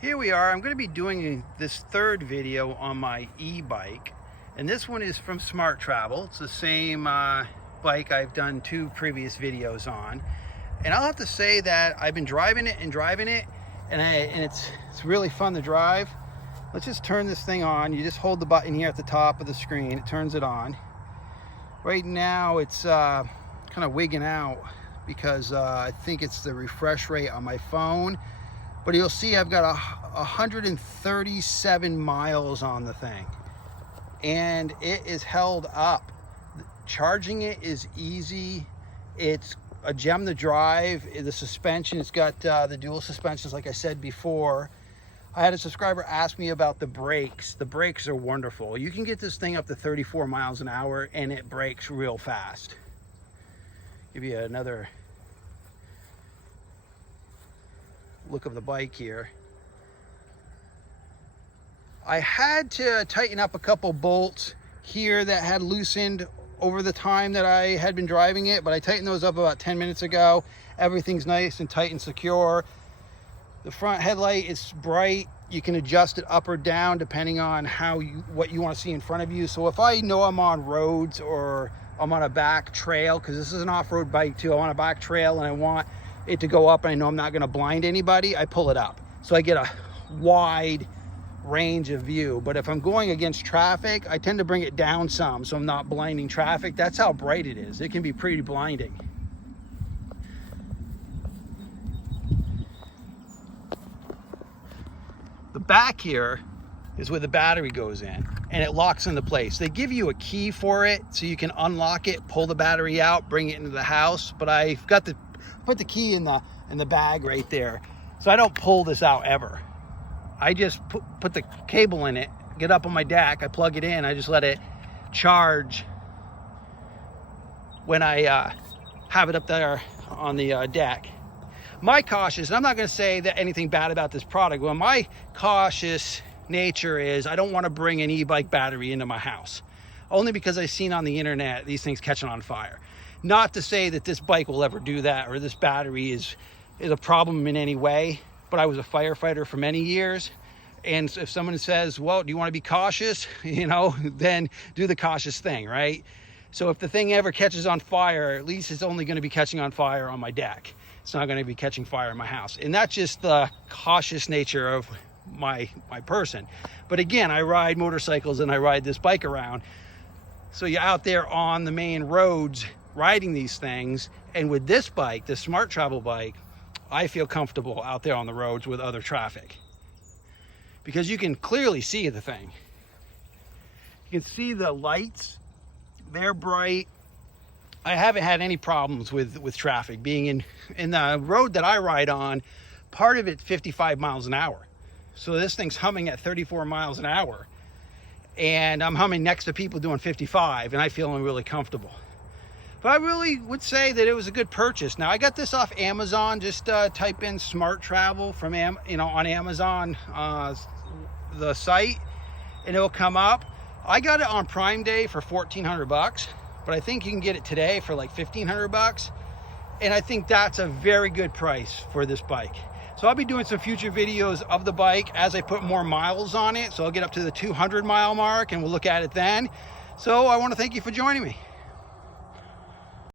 Here we are. I'm going to be doing this third video on my e-bike, and this one is from SMARTRAVEL. It's the same bike I've done 2 previous videos on, and I'll have to say that I've been driving it, and it's really fun to drive. Let's just turn this thing on. You just hold the button here at the top of the screen. It turns it on. Right now it's kind of wigging out because I think it's the refresh rate on my phone. But you'll see I've got 137 miles on the thing, and it is held up. Charging it is easy. It's a gem to drive. The suspension, it's got the dual suspensions like I said before. I had a subscriber ask me about the brakes. The brakes are wonderful. You can get this thing up to 34 miles an hour and it brakes real fast. Give you another look of the bike here. I had to tighten up a couple bolts here that had loosened over the time that I had been driving it, but I tightened those up about 10 minutes ago. Everything's nice and tight and secure. The front headlight is bright. You can adjust it up or down depending on what you want to see in front of you. So if I know I'm on roads or I'm on a back trail, because this is an off-road bike too, I'm on a back trail and I want it to go up and I know I'm not going to blind anybody, I pull it up so I get a wide range of view. But if I'm going against traffic, I tend to bring it down some so I'm not blinding traffic. That's how bright it is. It can be pretty blinding. The back here is where the battery goes in and it locks into place. They give you a key for it so you can unlock it, pull the battery out, bring it into the house, but I've got to put the key in the bag right there, so I don't pull this out ever. I just put the cable in it, get up on my deck, I plug it in, I just let it charge when I have it up there on the deck. My cautious, and I'm not going to say that anything bad about this product, but my cautious nature is I don't want to bring an e-bike battery into my house, only because I've seen on the internet these things catching on fire. Not to say that this bike will ever do that or this battery is a problem in any way, but I was a firefighter for many years, and if someone says, well, do you want to be cautious, then do the cautious thing, right? So if the thing ever catches on fire, at least it's only going to be catching on fire on my deck. It's not going to be catching fire in my house. And that's just the cautious nature of my person. But again, I ride motorcycles and I ride this bike around. So you're out there on the main roads riding these things. And with this bike, the SMARTRAVEL bike, I feel comfortable out there on the roads with other traffic. Because you can clearly see the thing. You can see the lights. They're bright. I haven't had any problems with traffic. Being in the road that I ride on, part of it's 55 miles an hour. So this thing's humming at 34 miles an hour. And I'm humming next to people doing 55, and I feel I'm really comfortable. But I really would say that it was a good purchase. Now, I got this off Amazon. Just type in SMARTRAVEL from on Amazon, the site, and it'll come up. I got it on Prime Day for $1,400, but I think you can get it today for like $1,500, and I think that's a very good price for this bike. So I'll be doing some future videos of the bike as I put more miles on it. So I'll get up to the 200 mile mark and we'll look at it then. So I want to thank you for joining me.